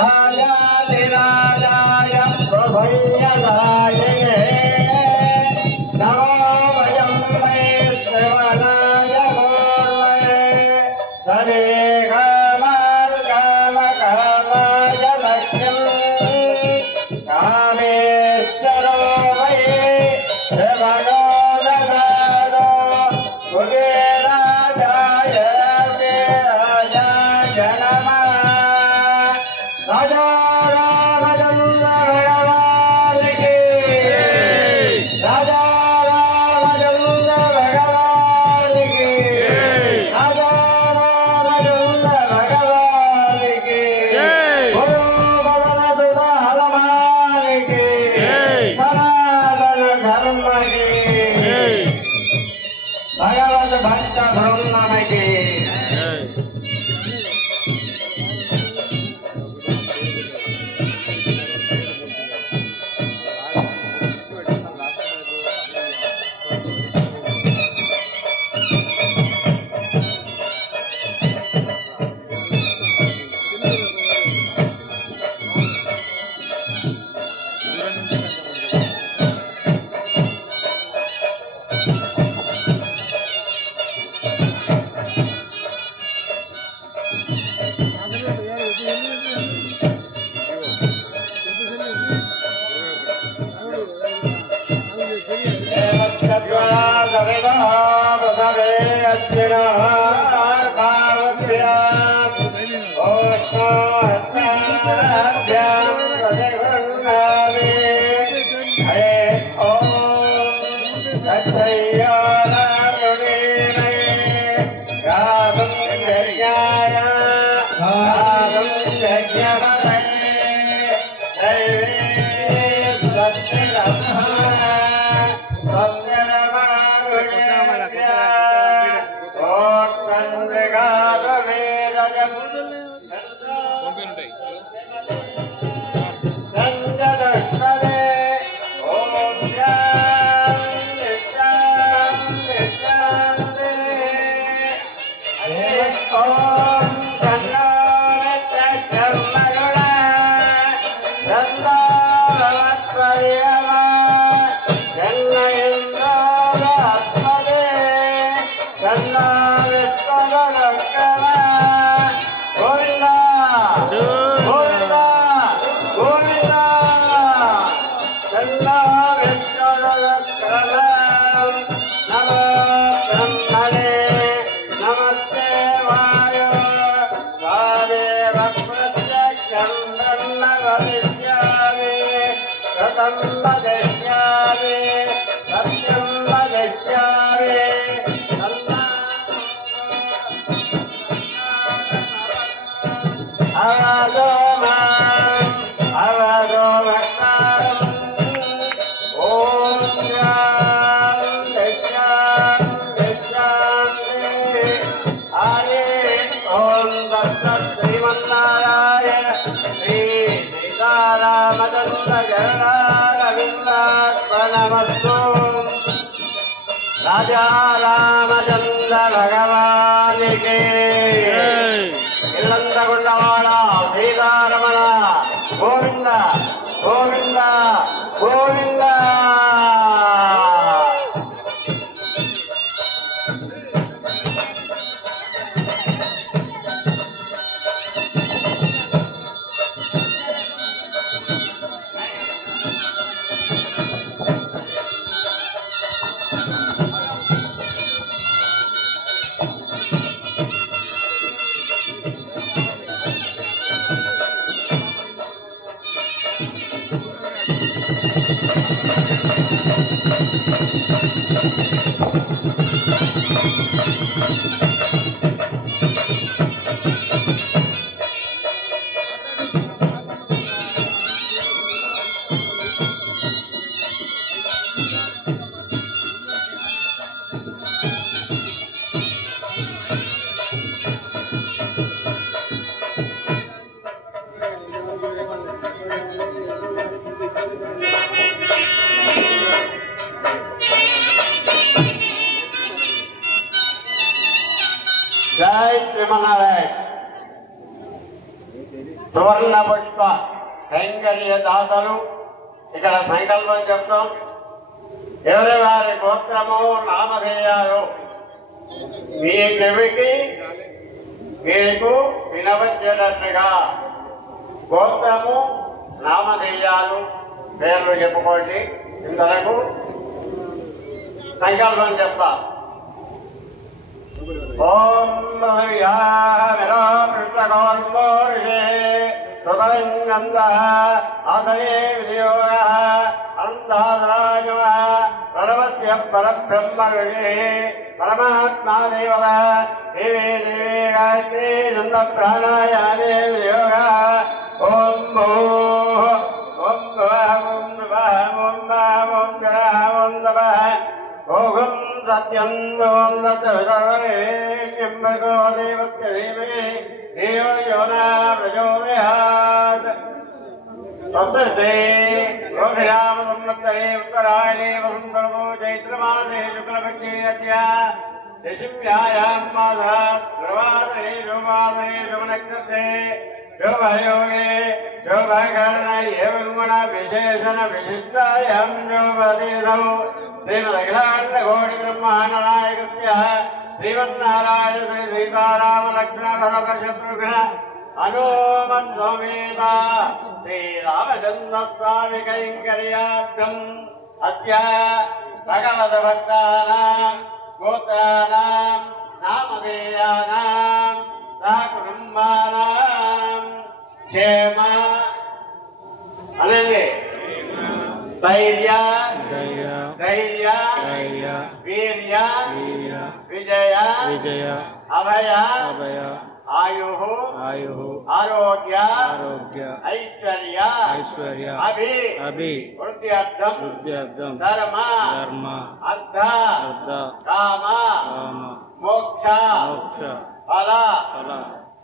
राजाधिराजाय प्रभयदायिने नमो वयं वै श्रवणाय मूर्धये तदेकमार्गमकामाय लक्ष्यं कामेश्वरो वै श्रवणो ददातो कुबेराजाय विराजाय नमः राजा रामचंद्र भगवान की राजा रामचंद्र भगवान की राजा रामचंद्र भगवान की गुरु पवन सुत हनुमान की सनातन धर्म की भगवत भक्त ब्रह्मण की राजा रामचंद्र भगवान के इल्लंदगुंडवाड़ सीतारमण गोविंद गोविंद गोविंद जय श्रीमनारायण। तो సువర్ణ పుష్ప కైంకర్య దాతలు ఇక్కడ సంకల్పం చెప్తాం. ఎవరి వారి గోత్రము నామధేయాలు మీ చెవికి మీకు వినవచ్చేటట్లుగా గోత్రము నామధేయాలు పేర్లు చెప్పుకోండి. ఇంతవరకు సంకల్పం చెప్తా. ఓం కృష్ణగౌర్మోషే హృదయంగంధ ఆదయే వినియోగ అనంతాదరాజ ప్రణవత్య పరబ్రహ్మ ఋషి పరమాత్మా దేవత దేవే దేవే గాయత్రీ నంద ప్రాణాయామే వినియోగ ఓం భూ ఓం ఓం ఓం ఓం ఓం ఓం సత్యం ఓం సత్యవితరేణ్యం భర్గో దేవస్య ధీమహి ధియో యో న ప్రచోదయాత్. తస్సే రోధినామ సంవత్సరే ఉత్తరాయణే వసంతర్వో చైత్రమాసే శుక్లపక్షే అద్య దశమ్యాయాం మాసాత్ ప్రవాసరే శోభాసరే శుభనక్షత్రే శోభయోగే శోభకరణ ఏవం గుణ విశేషణ విశిష్టాయాం శోభతీర్థౌ శ్రీమదఖిలాండకోటి బ్రహ్మాండ నాయకస్య శ్రీమన్నారాయణ శ్రీ సీతారామ లక్ష్మణ భరత శత్రుఘ్న హనుమత్సమేత శ్రీరామచంద్ర స్వామి కైంకర్యార్థం అస్య భగవత భక్తానాం గోత్రానాం నామధేయానాం కుటుంబానాం క్షేమ అనండి ధైర్య ధైర్య వీర్య విజయ అభయ ఆయు ఆరోగ్య ఐశ్వర్య అభి వృద్ధ్యర్థం ధర్మ అర్థ కామ మోక్ష ఫల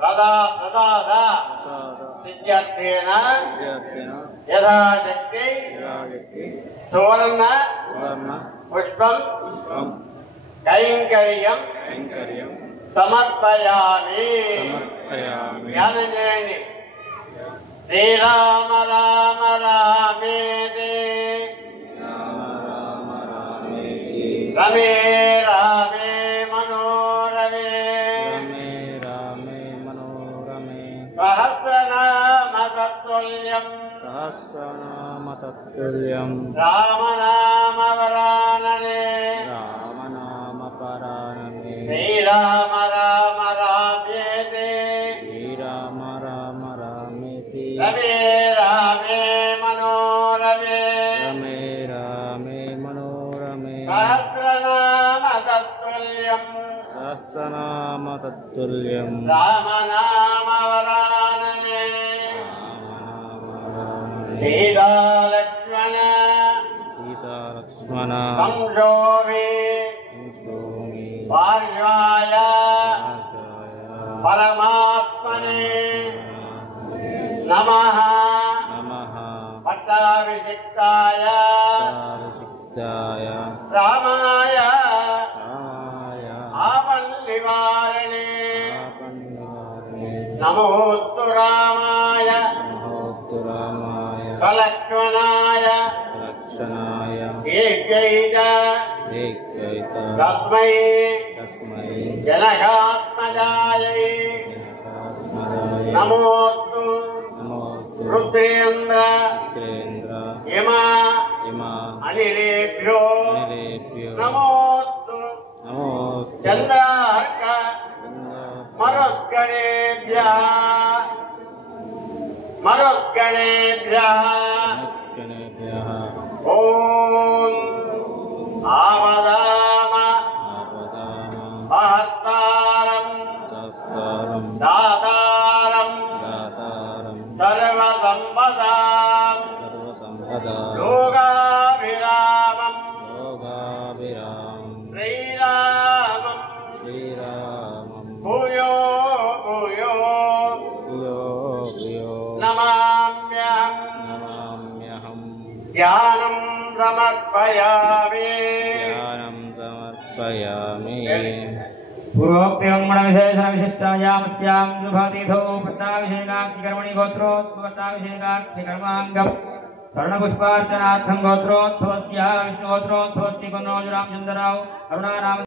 ప్రదాద సిద్ధ్యర్థేన యథాశక్తి సువర్ణ పుష్పం కైంకర్యం సమర్పయామి. ధ్యానం చేయండి. శ్రీరామ రామ రామేతి రమే రామే మనోరమే సహస్రనామ తత్తుల్యం రామనామ వరాననే శ్రీరామ రామ రామేతి రమే రామే మనోరమే సహస్రనామ తత్తుల్యం రామనామ వరాననే సీతా లక్ష్మణ సంశోభి వార్యాయ పరమాత్మనే నమః పట్టాభిషిక్తాయ రామాయ ఆపన్నివారిణే నమోస్తు రామాయ లక్ష్మణాయ తస్మై జనకాత్మజాయై నమోస్తు రుద్రేంద్ర యమ అనిలేభ్యో నమోస్తు చంద్రార్క మరుద్గణేభ్యః ఓం ఆవదామ మహత్తారం దాతారం సర్వసంపదాం లోకాభిరామం శ్రీరామం భూయో భూయో నమామ్యహం ధ్యానం సమర్పయామి. पूर्वोक्तिरङ्गणविशेषणविशिष्टायामस्यां शुभतिथौ पट्टाभिषेकाक्षिकर्मणि गोत्रोत्पट्टाभिषेकाक्षिकर्माङ्गम् स्वर्णपुष्पार्चनार्थं गोत्रोत्थवस्य विष्णुगोत्रोत्थवस्य कुन्नोजु रामचन्द्रराव अरुणाराम